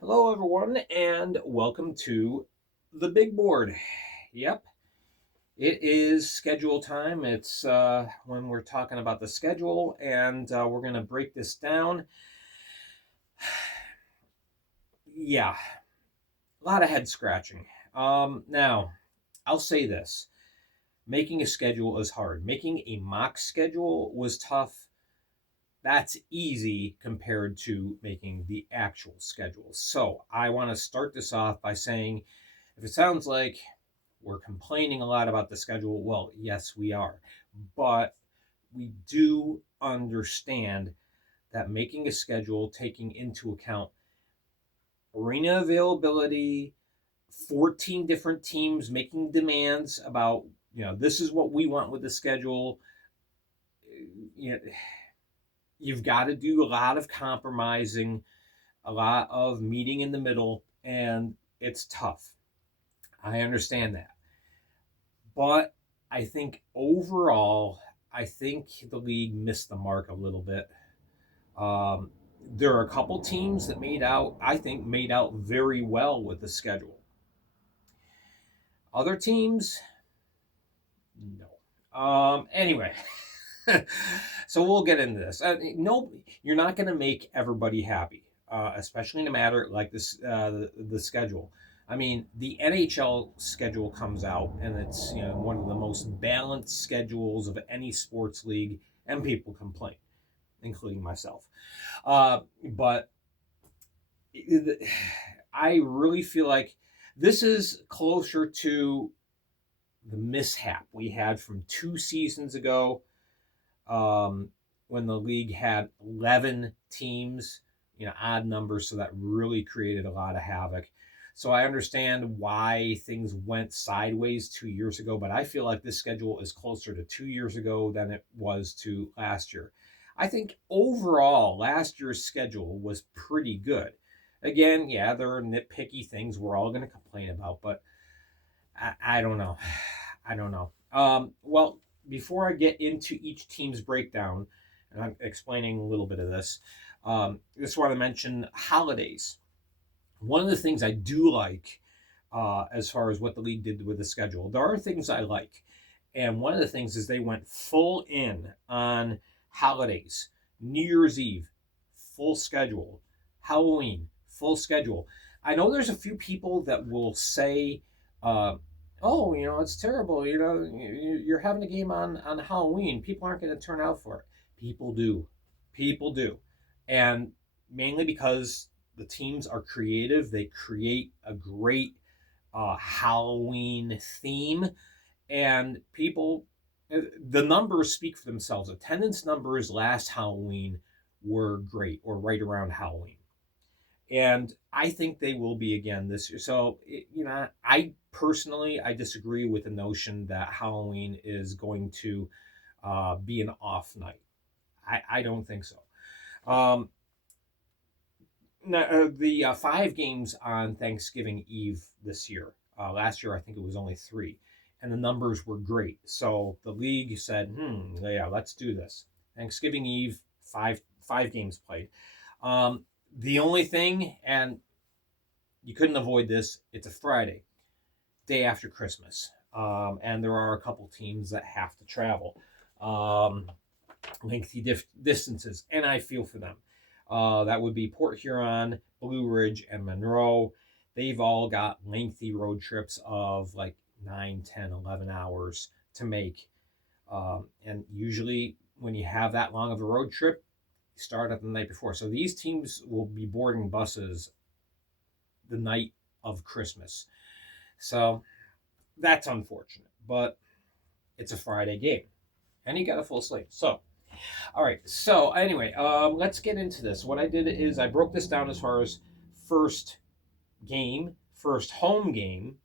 Hello, everyone, and welcome to the big board. Yep, it is schedule time. It's when we're talking about the schedule, and we're going to break this down. Yeah, a lot of head scratching. Now, I'll say this: making a schedule is hard. Making a mock schedule was tough. That's easy compared to making the actual schedule. So, I want to start this off by saying if it sounds like we're complaining a lot about the schedule, well, yes, we are. But we do understand that making a schedule, taking into account arena availability, 14 different teams making demands about, this is what we want with the schedule. You know, you've got to do a lot of compromising, a lot of meeting in the middle, and it's tough. I understand that. But I think overall, I think the league missed the mark a little bit. Um, there are a couple teams that made out very well with the schedule. Other teams, no. Anyway, so we'll get into this. No, you're not going to make everybody happy, especially in a matter like this, the schedule. I mean, the NHL schedule comes out, and it's one of the most balanced schedules of any sports league, and people complain, including myself. But I really feel like this is closer to the mishap we had from 2 seasons ago, um, when the league had 11 teams, odd numbers, so that really created a lot of havoc. So I understand why things went sideways 2 years ago, but I feel like this schedule is closer to 2 years ago than it was to last year. I think overall, last year's schedule was pretty good. Again, yeah, there are nitpicky things we're all going to complain about, but I don't know. I don't know. Well, before I get into each team's breakdown, and I'm explaining a little bit of this, just want to mention holidays. One of the things I do like, as far as what the league did with the schedule, there are things I like. And one of the things is they went full in on holidays, New Year's Eve, full schedule, Halloween, full schedule. I know there's a few people that will say, uh, oh, it's terrible. You're having a game on Halloween. People aren't going to turn out for it. People do. People do. And mainly because the teams are creative, they create a great Halloween theme, and the numbers speak for themselves. Attendance numbers last Halloween were great, or right around Halloween, and I think they will be again this year. So I personally I disagree with the notion that Halloween is going to be an off night. I don't think so. Um, Now, the 5 games on Thanksgiving Eve this year. Last year, I think it was only 3, and the numbers were great. So the league said, yeah, let's do this. Thanksgiving Eve, five games played. The only thing, and you couldn't avoid this, it's a Friday, day after Christmas. And there are a couple teams that have to travel lengthy distances, and I feel for them. That would be Port Huron, Blue Ridge, and Monroe. They've all got lengthy road trips of like 9, 10, 11 hours to make. And usually, when you have that long of a road trip, you start up the night before. So these teams will be boarding buses the night of Christmas. So that's unfortunate, but it's a Friday game, and you got a full slate. So all right. So anyway, let's get into this. What I did is I broke this down as far as first game, first home and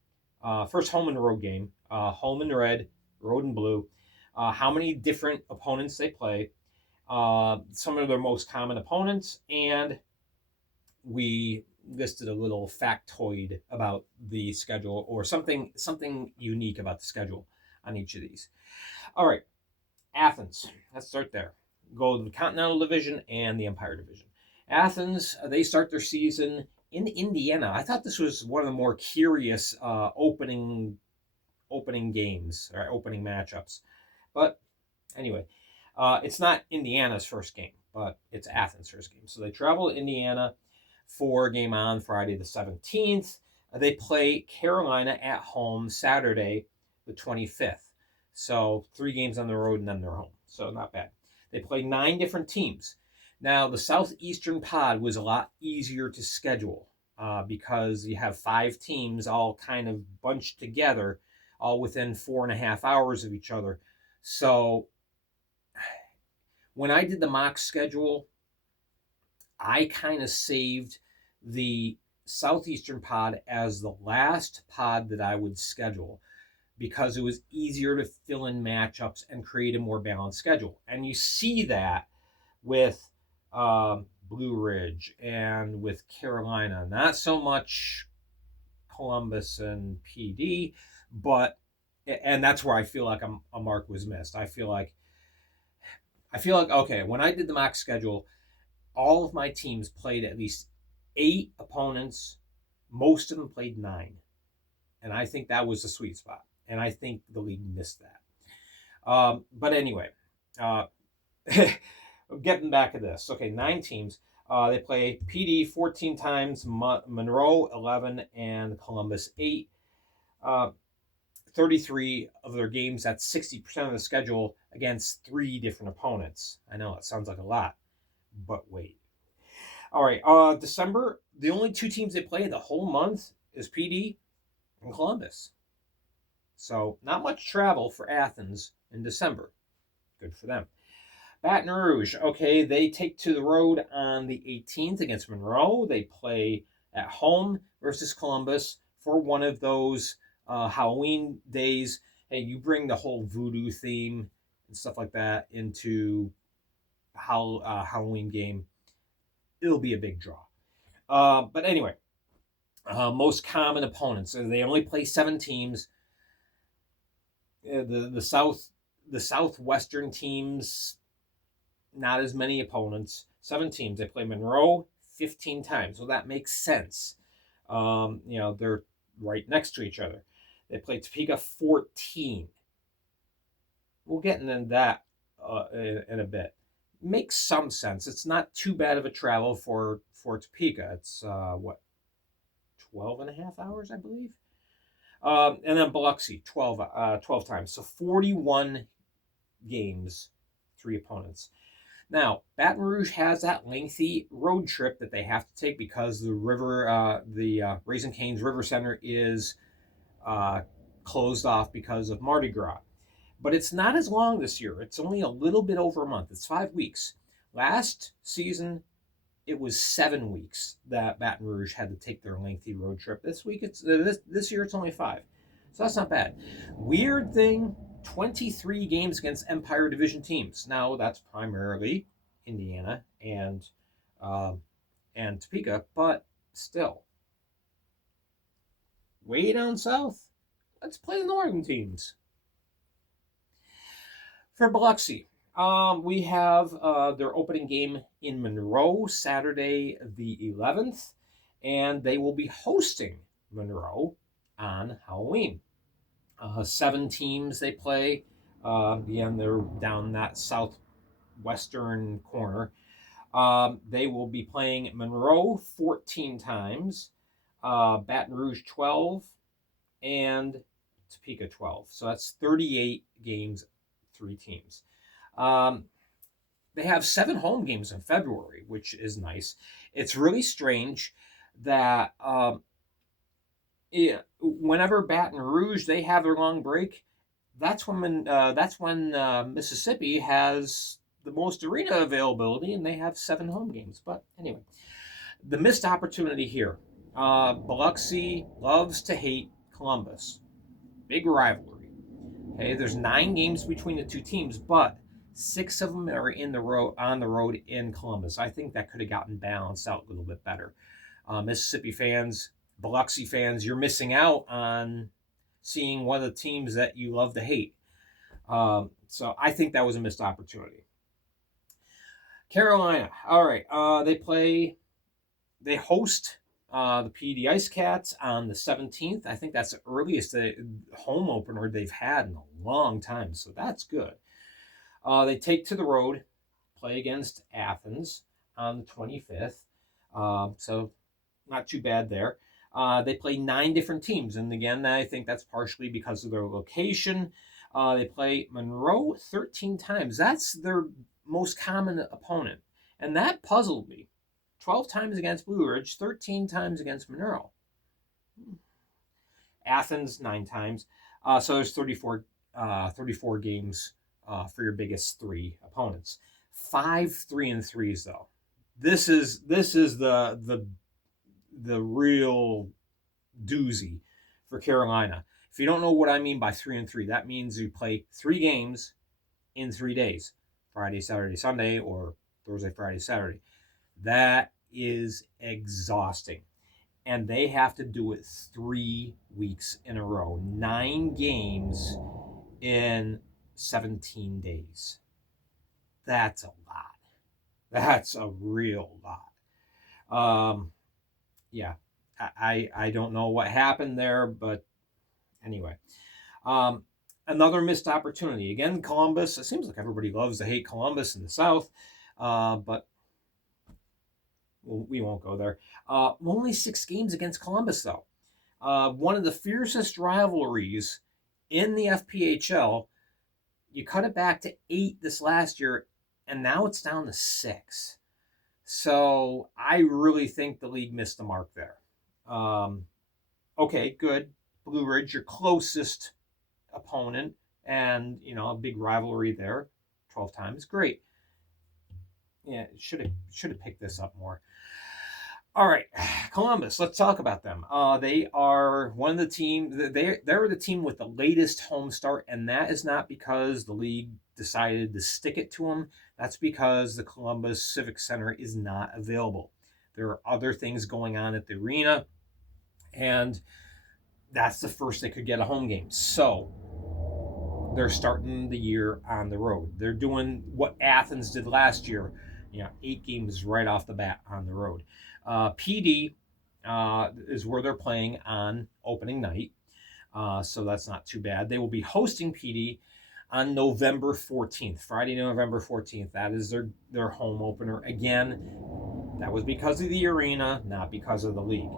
road game, home in red, road in blue, how many different opponents they play, some of their most common opponents, and we listed a little factoid about the schedule, or something unique about the schedule on each of these. All right. Athens. Let's start there. Go to the Continental Division and the Empire Division. Athens, they start their season in Indiana. I thought this was one of the more curious opening games or opening matchups. But anyway, it's not Indiana's first game, but it's Athens' first game. So they travel to Indiana for a game on Friday the 17th. They play Carolina at home Saturday the 25th. So 3 games on the road and then they're home. So not bad. They play 9 different teams. Now, the Southeastern Pod was a lot easier to schedule because you have 5 teams all kind of bunched together, all within 4.5 hours of each other. So when I did the mock schedule, I kind of saved the Southeastern Pod as the last pod that I would schedule because it was easier to fill in matchups and create a more balanced schedule. And you see that with Blue Ridge and with Carolina. Not so much Columbus and PD, but and that's where I feel like a mark was missed. I feel like okay, when I did the mock schedule, all of my teams played at least 8 opponents. Most of them played 9, and I think that was the sweet spot. And I think the league missed that. But anyway, getting back to this. Okay, 9 teams. They play PD 14 times, Monroe 11, and Columbus 8. 33 of their games, that's 60% of the schedule against 3 different opponents. I know it sounds like a lot, but wait. All right, December, the only 2 teams they play the whole month is PD and Columbus. So not much travel for Athens in December. Good for them. Baton Rouge, okay, they take to the road on the 18th against Monroe. They play at home versus Columbus for one of those Halloween days. Hey, you bring the whole voodoo theme and stuff like that into Halloween game. It'll be a big draw. But anyway, most common opponents. They only play 7 teams. The Southwestern teams, not as many opponents. 7 teams. They play Monroe 15 times. Well, that makes sense. They're right next to each other. They play Topeka 14. We'll get into that in a bit. Makes some sense. It's not too bad of a travel for Topeka. It's 12 and a half hours, I believe. And then Biloxi 12 times. So 41 games, 3 opponents. Now, Baton Rouge has that lengthy road trip that they have to take because the Raising Cane's River Center is closed off because of Mardi Gras. But it's not as long this year. It's only a little bit over a month. It's 5 weeks. Last season, it was 7 weeks that Baton Rouge had to take their lengthy road trip. This year it's only 5. So that's not bad. Weird thing, 23 games against Empire Division teams. Now that's primarily Indiana and Topeka, but still. Way down south, let's play the northern teams. For Biloxi, we have their opening game in Monroe, Saturday the 11th, and they will be hosting Monroe on Halloween. 7 teams they play. Again, they're down that southwestern corner. They will be playing Monroe 14 times, Baton Rouge 12, and Topeka 12. So that's 38 games, 3 teams. They have 7 home games in February, which is nice. It's really strange that whenever Baton Rouge they have their long break, that's when Mississippi has the most arena availability, and they have 7 home games. But anyway, the missed opportunity here. Biloxi loves to hate Columbus. Big rivalry. Okay, there's 9 games between the 2 teams, but 6 of them are on the road in Columbus. I think that could have gotten balanced out a little bit better. Mississippi fans, Biloxi fans, you're missing out on seeing one of the teams that you love to hate. So I think that was a missed opportunity. Carolina, all right. They host the PD Ice Cats on the 17th. I think that's the earliest home opener they've had in a long time, so that's good. They take to the road, play against Athens on the 25th, so not too bad there. They play 9 different teams, and again, I think that's partially because of their location. They play Monroe 13 times. That's their most common opponent, and that puzzled me. 12 times against Blue Ridge, 13 times against Monroe. Athens, 9 times. So there's 34 games for your biggest 3 opponents. 5 3-3s though. This is the real doozy for Carolina. If you don't know what I mean by 3-3, that means you play 3 games in 3 days: Friday, Saturday, Sunday, or Thursday, Friday, Saturday. That is exhausting. And they have to do it 3 weeks in a row. 9 games in 17 days. That's a lot. That's a real lot. Yeah, I don't know what happened there, but anyway. Another missed opportunity. Again, Columbus. It seems like everybody loves to hate Columbus in the South, but we won't go there. Only 6 games against Columbus, though. One of the fiercest rivalries in the FPHL. You cut it back to 8 this last year, and now it's down to 6. So I really think the league missed the mark there. Okay, good. Blue Ridge, your closest opponent, and a big rivalry there. 12 times, great. Yeah, should have picked this up more. All right, Columbus. Let's talk about them. They are one of the teams. They're the team with the latest home start, and that is not because the league decided to stick it to them. That's because the Columbus Civic Center is not available. There are other things going on at the arena, and that's the first they could get a home game. So they're starting the year on the road. They're doing what Athens did last year. 8 games right off the bat on the road. PD is where they're playing on opening night, so that's not too bad. They will be hosting PD on November 14th, Friday, November 14th. That is their home opener. Again, that was because of the arena, not because of the league.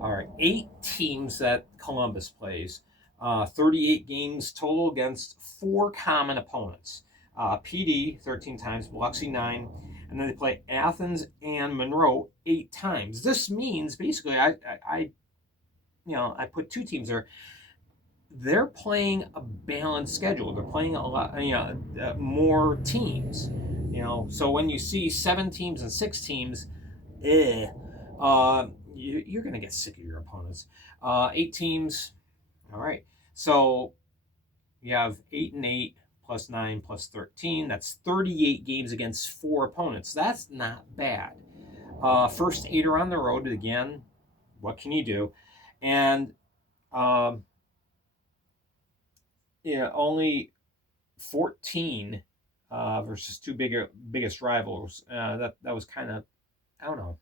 All right, 8 teams that Columbus plays, 38 games total against 4 common opponents. PD 13 times, Biloxi 9, and then they play Athens and Monroe 8 times. This means basically I put 2 teams there. They're playing a balanced schedule. They're playing a lot, more teams. So when you see 7 teams and 6 teams, you're going to get sick of your opponents. 8 teams, all right. So you have 8 and 8 plus 9 plus 13. That's 38 games against 4 opponents. That's not bad. First 8 are on the road. Again, what can you do? And only 14 versus 2 biggest rivals. That was kind of, I don't know,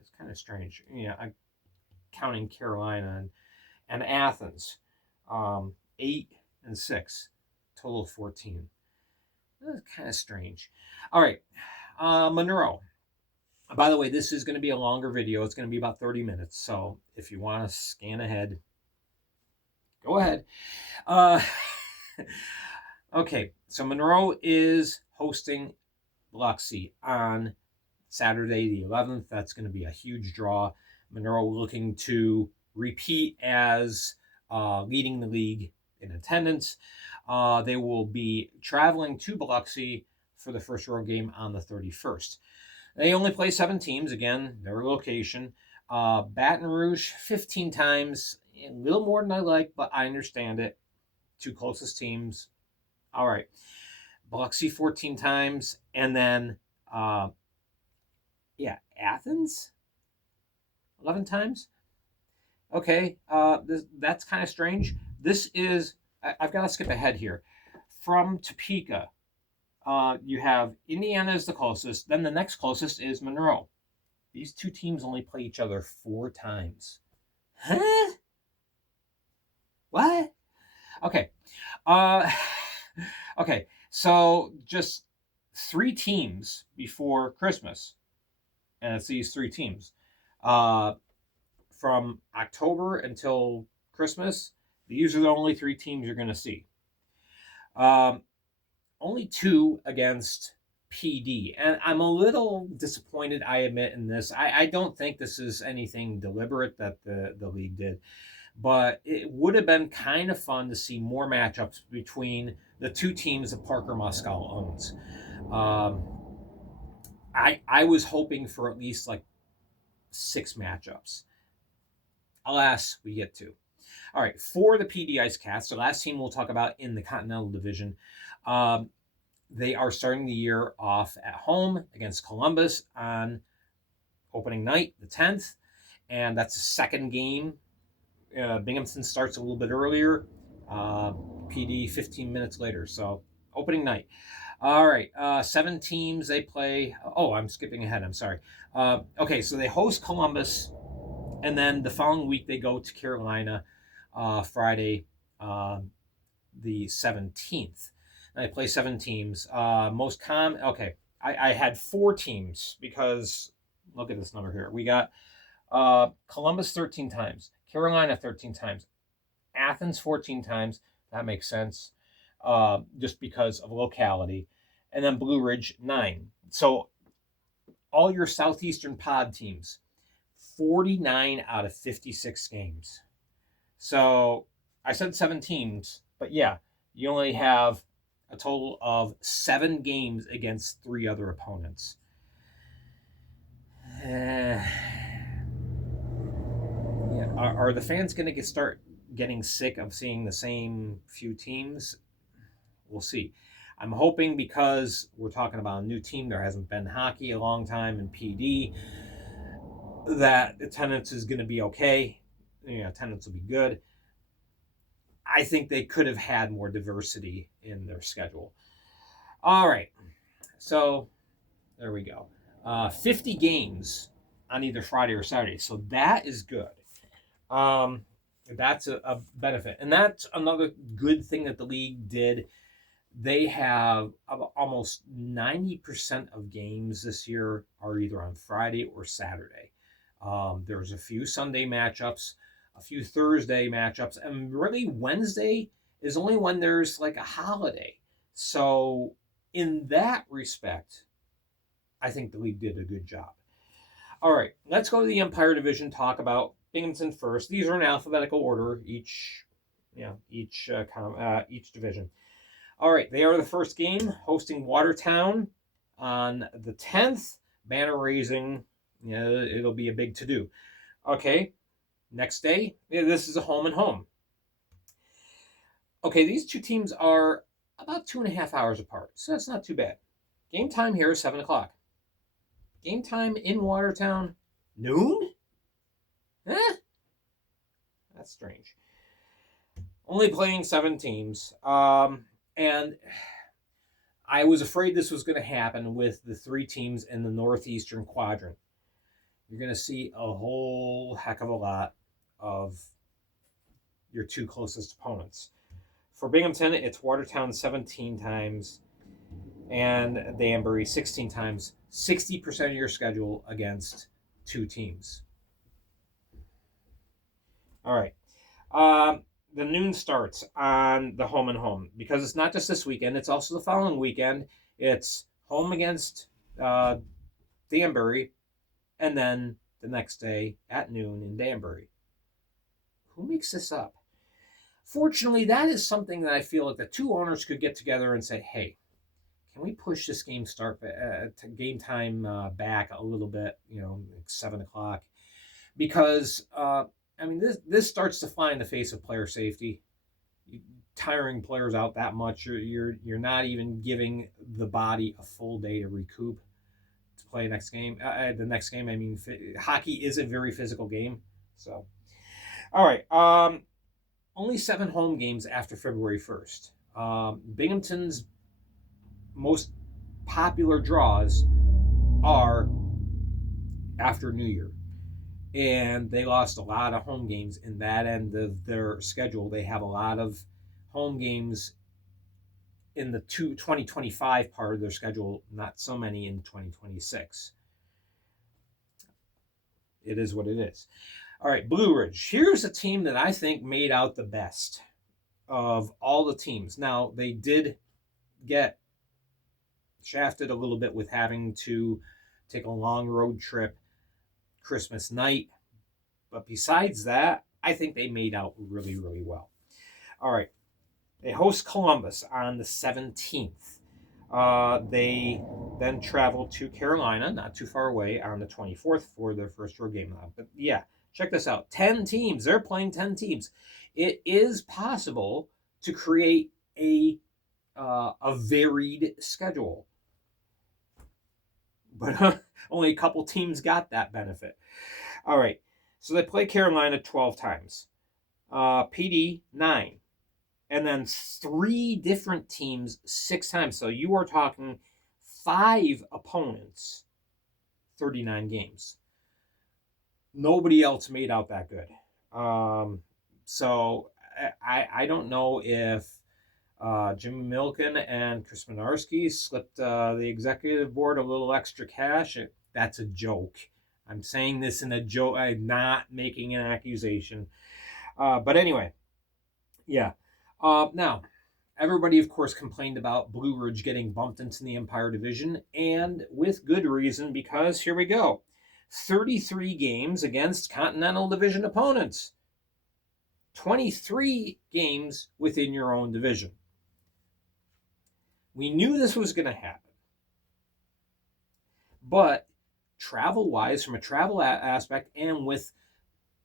it's kind of strange. I'm counting Carolina and Athens, 8 and 6, total of 14. That's kind of strange. All right, Monroe. By the way, this is going to be a longer video. It's going to be about 30 minutes. So if you want to scan ahead, go ahead. Okay, so Monroe is hosting Biloxi on Saturday the 11th. That's going to be a huge draw. Monroe looking to repeat as leading the league in attendance. They will be traveling to Biloxi for the first road game on the 31st. They only play 7 teams. Again, their location. Baton Rouge 15 times. A little more than I like, but I understand it. 2 closest teams. All right. Biloxi 14 times. And then, Athens 11 times. Okay. That's kind of strange. This is, I've got to skip ahead here. From Topeka, you have Indiana is the closest. Then the next closest is Monroe. These two teams only play each other 4 times. Huh? What? Okay. Uh, okay. So just 3 teams before Christmas, and it's these 3 teams. From October until Christmas, these are the only 3 teams you're going to see. Only 2 against PD. And I'm a little disappointed, I admit, in this. I don't think this is anything deliberate that the league did, but it would have been kind of fun to see more matchups between the 2 teams that Parker Moscow owns. I was hoping for at least like 6 matchups. Alas, we get 2. All right, for the PD Ice Cats, the last team we'll talk about in the Continental Division, they are starting the year off at home against Columbus on opening night, the 10th, and that's the second game. Binghamton starts a little bit earlier, PD 15 minutes later, so opening night. All right, 7 teams they play. Oh, I'm skipping ahead. I'm sorry. Okay, so they host Columbus, and then the following week they go to Carolina, Friday, the 17th. And they play 7 teams. Okay, I had 4 teams because look at this number here. We got Columbus 13 times, Carolina 13 times, Athens 14 times. That makes sense, just because of locality, and then Blue Ridge 9. So all your Southeastern Pod teams, 49 out of 56 games. So I said 7 teams, but yeah, you only have a total of 7 games against 3 other opponents. Yeah. Are the fans going to start getting sick of seeing the same few teams? We'll see. I'm hoping because we're talking about a new team, there hasn't been hockey a long time in PD, that attendance is going to be okay. Attendance will be good. I think they could have had more diversity in their schedule. All right. So there we go. 50 games on either Friday or Saturday. So that is good. That's a benefit. And that's another good thing that the league did. They have almost 90% of games this year are either on Friday or Saturday. There's a few Sunday matchups, a few Thursday matchups, and really Wednesday is only when there's like a holiday. So in that respect, I think the league did a good job. All right, let's go to the Empire Division, talk about Binghamton first. These are in alphabetical order, each division. All right, they are the first game, hosting Watertown on the 10th. Banner raising, it'll be a big to-do. Okay, next day, this is a home and home. Okay, these 2 teams are about 2.5 hours apart, so that's not too bad. Game time here is 7 o'clock. Game time in Watertown, noon? That's strange. Only playing 7 teams. And I was afraid this was going to happen with the 3 teams in the Northeastern Quadrant. You're going to see a whole heck of a lot of your 2 closest opponents. For Binghamton, it's Watertown 17 times and Danbury 16 times. 60% of your schedule against 2 teams. All right. The noon starts on the home and home because it's not just this weekend. It's also the following weekend. It's home against Danbury, and then the next day at noon in Danbury. Who makes this up? Fortunately, that is something that I feel like the 2 owners could get together and say, hey, can we push this game game time back a little bit, like 7 o'clock? Because this starts to fly in the face of player safety. Tiring players out that much, you're not even giving the body a full day to recoup to play next game. The next game, hockey is a very physical game. So, all right, only 7 home games after February 1st. Binghamton's most popular draws are after New Year. And they lost a lot of home games in that end of their schedule. They have a lot of home games in the 2025 part of their schedule, not so many in 2026. It is what it is. All right, Blue Ridge. Here's a team that I think made out the best of all the teams. Now, they did get shafted a little bit with having to take a long road trip Christmas night. But besides that, I think they made out really, really well. All right. They host Columbus on the 17th. They then travel to Carolina, not too far away, on the 24th for their first road game. But yeah, check this out. 10 teams. They're playing 10 teams. It is possible to create a varied schedule. But only a couple teams got that benefit. All right. So they play Carolina 12 times. PD, 9. And then 3 different teams 6 times. So you are talking 5 opponents, 39 games. Nobody else made out that good. So I don't know if Jimmy Milken and Chris Minarski slipped the executive board a little extra cash. That's a joke. I'm saying this in a joke. I'm not making an accusation. But anyway, yeah. Now, everybody, of course, complained about Blue Ridge getting bumped into the Empire Division, and with good reason, because here we go. 33 games against Continental Division opponents. 23 games within your own division. We knew this was going to happen. But travel-wise, from a travel aspect, and with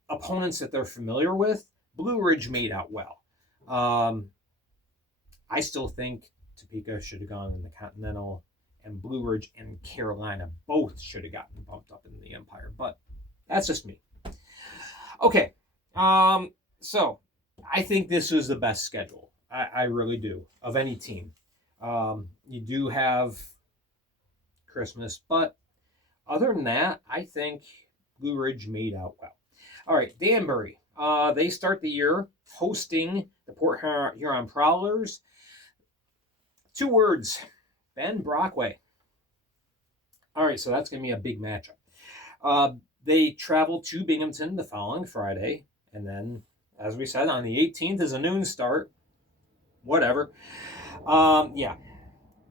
opponents that they're familiar with, Blue Ridge made out well. I still think Topeka should have gone in the Continental, and Blue Ridge and Carolina both should have gotten bumped up in the Empire, but that's just me. Okay, so I think this was the best schedule. I really do, of any team. You do have Christmas, but other than that, I think Blue Ridge made out well. All right, Danbury. They start the year hosting the Port Huron Prowlers. 2 words, Ben Brockway. All right, so that's going to be a big matchup. They travel to Binghamton the following Friday, and then, as we said, on the 18th is a noon start. Whatever. Yeah.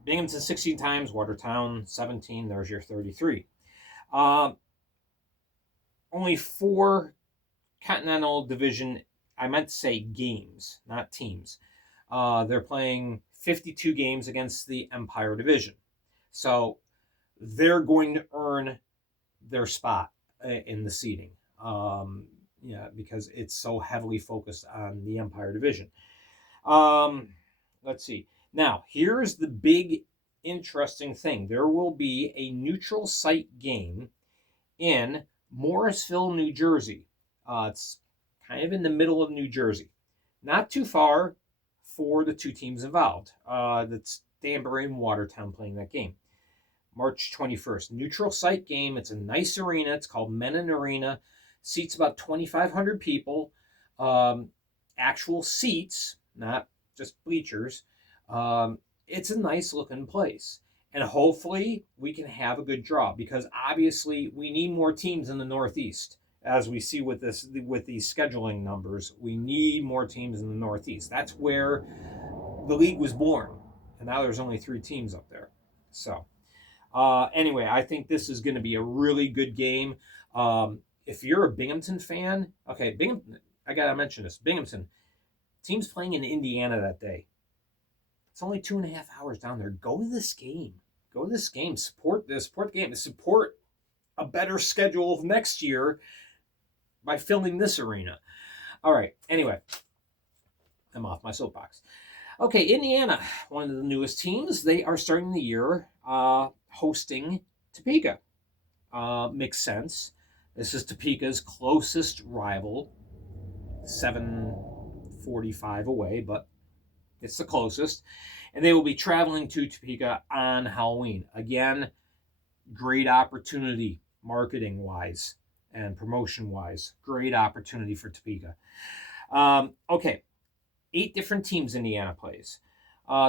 Binghamton 16 times, Watertown 17. There's your 33. Only 4 Continental Division, I meant to say games, not teams. They're playing 52 games against the Empire Division. So they're going to earn their spot in the seeding. Because it's so heavily focused on the Empire Division. Let's see. Now, here's the big interesting thing. There will be a neutral site game in Morrisville, New Jersey. It's kind of in the middle of New Jersey. Not too far for the 2 teams involved. That's Danbury and Watertown playing that game. March 21st. Neutral site game. It's a nice arena. It's called Menon Arena. Seats about 2,500 people. Actual seats, not just bleachers. It's a nice looking place. And hopefully we can have a good draw, because obviously we need more teams in the Northeast. As we see with these scheduling numbers, we need more teams in the Northeast. That's where the league was born. And now there's only 3 teams up there. So anyway, I think this is going to be a really good game. If you're a Binghamton fan, okay, Binghamton, I got to mention this. Binghamton, team's playing in Indiana that day. It's only 2.5 hours down there. Go to this game. Go to this game. Support this. Support the game. Support a better schedule of next year by filling this arena. All right. Anyway, I'm off my soapbox. Okay, Indiana, one of the newest teams. They are starting the year hosting Topeka. Makes sense. This is Topeka's closest rival. 7:45 away, but it's the closest. And they will be traveling to Topeka on Halloween. Again, great opportunity marketing wise and promotion wise. Great opportunity for Topeka. Okay, 8 different teams Indiana plays.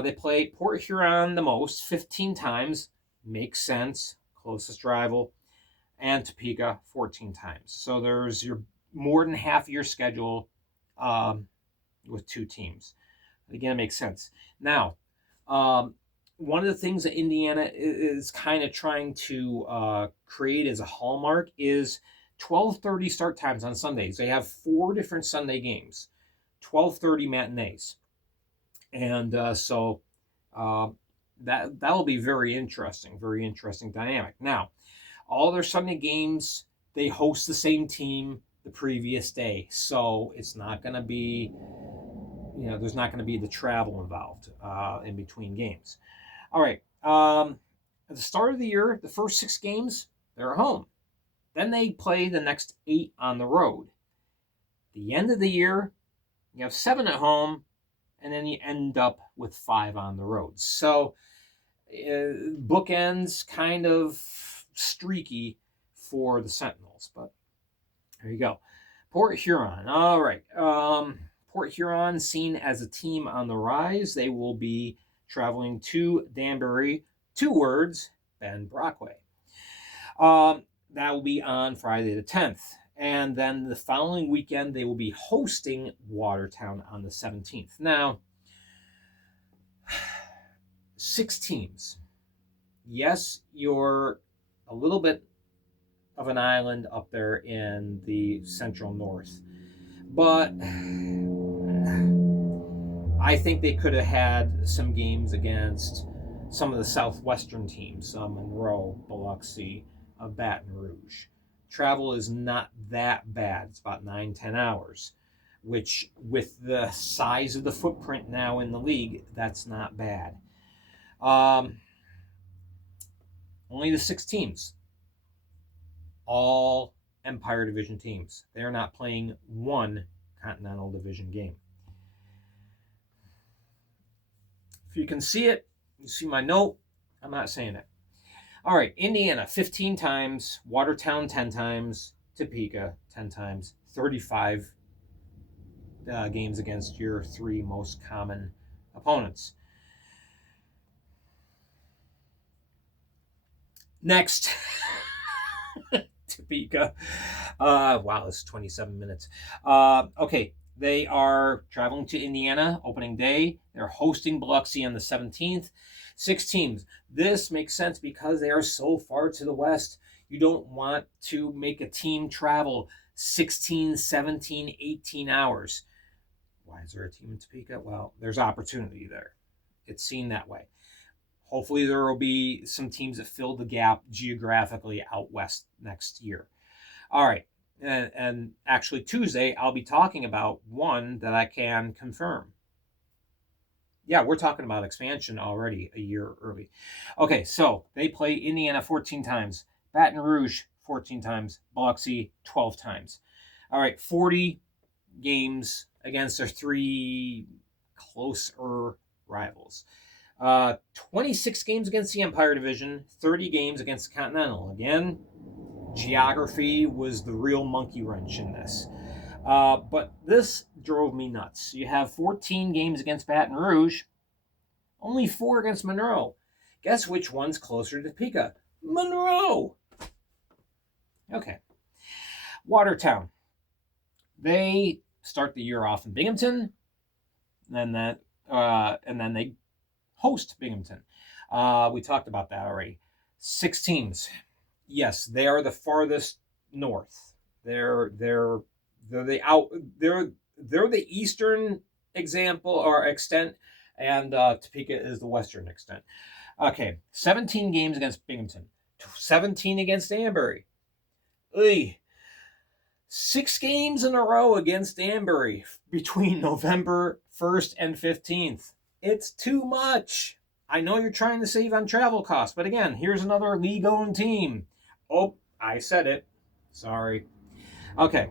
They play Port Huron the most, 15 times. Makes sense. Closest rival. And Topeka 14 times. So there's your more than half of your schedule with 2 teams. Again, it makes sense. Now, one of the things that Indiana is kind of trying to create as a hallmark is 12:30 start times on Sundays. They have 4 different Sunday games, 12:30 matinees, and so that will be very interesting dynamic. Now, all their Sunday games, they host the same team the previous day, so it's not going to be, there's not going to be the travel involved in between games. All right. At the start of the year, the first 6 games, they're at home. Then they play the next 8 on the road. The end of the year, you have 7 at home, and then you end up with 5 on the road. So bookends, kind of streaky for the Sentinels, but there you go. Port Huron. All right. Port Huron, seen as a team on the rise. They will be traveling to Danbury, 2 words, Ben Brockway. That will be on Friday the 10th. And then the following weekend, they will be hosting Watertown on the 17th. Now, 6 teams. Yes, you're a little bit of an island up there in the central north. But I think they could have had some games against some of the southwestern teams, Monroe, Biloxi, Baton Rouge. Travel is not that bad. It's about 9-10 hours, which with the size of the footprint now in the league, that's not bad. Only the 6 teams, all Empire Division teams. They're not playing one Continental Division game. If you can see it, you see my note, I'm not saying it. All right, Indiana, 15 times. Watertown, 10 times. Topeka, 10 times. 35 games against your 3 most common opponents. Next, Topeka. Wow, this is 27 minutes. Okay, they are traveling to Indiana opening day. They're hosting Biloxi on the 17th. 6 teams. This makes sense because they are so far to the west. You don't want to make a team travel 16, 17, 18 hours. Why is there a team in Topeka? Well, there's opportunity there. It's seen that way. Hopefully there will be some teams that fill the gap geographically out west next year. All right. And actually Tuesday, I'll be talking about one that I can confirm. Yeah, we're talking about expansion already a year early. Okay, so they play Indiana 14 times, Baton Rouge 14 times, Biloxi 12 times. All right, 40 games against their 3 closer rivals. 26 games against the Empire Division, 30 games against the Continental. Again, geography was the real monkey wrench in this. But this drove me nuts. You have 14 games against Baton Rouge, only 4 against Monroe. Guess which one's closer to Topeka? Monroe! Okay. Watertown. They start the year off in Binghamton, and then they host Binghamton. We talked about that already. 6 teams. Yes, they are the farthest north. They're the eastern example or extent, and Topeka is the western extent. Okay, 17 games against Binghamton, 17 against Danbury. 6 games in a row against Danbury between November 1st and 15th. It's too much. I know you're trying to save on travel costs, but again, here's another league-owned team. Oh, I said it. Sorry. Okay.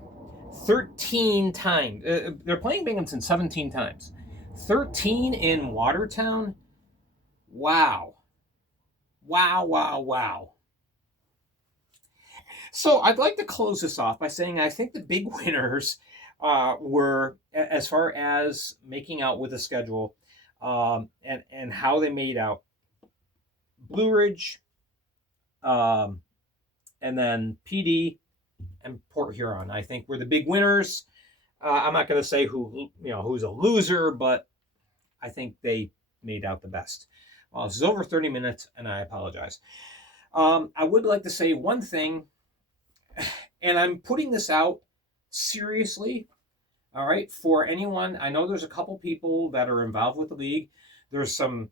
13 times. They're playing Binghamton 17 times. 13 in Watertown? Wow. Wow. So I'd like to close this off by saying I think the big winners were, as far as making out with the schedule, and how they made out. Blue Ridge, um, and then PD and Port Huron. I think were the big winners. I'm not going to say who's a loser, but I think they made out the best. Well, this is over 30 minutes, and I apologize. I would like to say one thing, and I'm putting this out seriously. All right, for anyone, I know there's a couple people that are involved with the league. There's some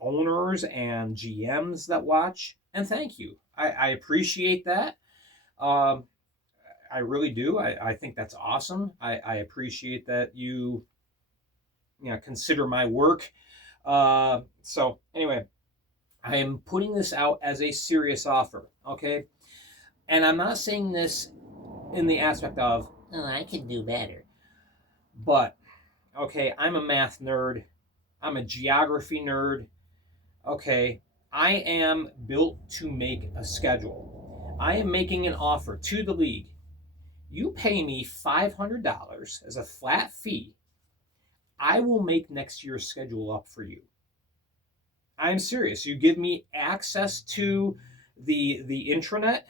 owners and GMs that watch, and thank you. I appreciate that. Um, I really do. I think that's awesome. I appreciate that you consider my work. So anyway, I am putting this out as a serious offer, okay? And I'm not saying this in the aspect of, oh, I can do better. But, okay, I'm a math nerd. I'm a geography nerd. Okay, I am built to make a schedule. I am making an offer to the league. You pay me $500 as a flat fee. I will make next year's schedule up for you. I'm serious. You give me access to the intranet.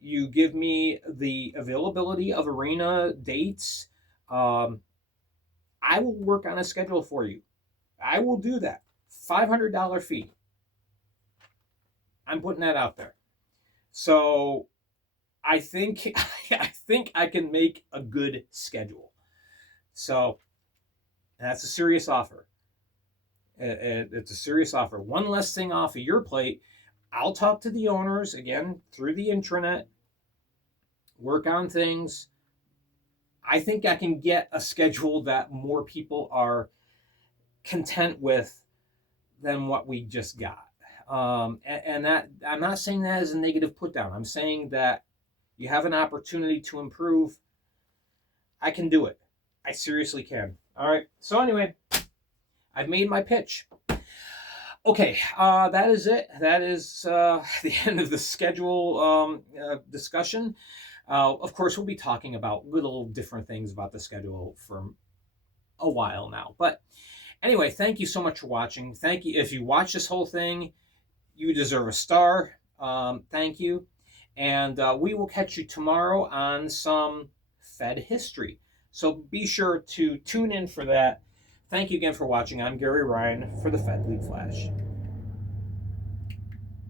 You give me the availability of arena dates. I will work on a schedule for you. I will do that. $500 fee. I'm putting that out there. So I think I can make a good schedule. So that's a serious offer. It's a serious offer. One less thing off of your plate. I'll talk to the owners again through the intranet, work on things. I think I can get a schedule that more people are content with than what we just got. And that, I'm not saying that as a negative put down. I'm saying that you have an opportunity to improve. I can do it. I seriously can. All right. So anyway, I've made my pitch. Okay, that is it. That is the end of the schedule discussion. Of course, we'll be talking about little different things about the schedule for a while now. But anyway, thank you so much for watching. Thank you. If you watch this whole thing, you deserve a star. Thank you. And we will catch you tomorrow on some Fed history. So be sure to tune in for that. Thank you again for watching. I'm Gary Ryan for the Fed League Flash.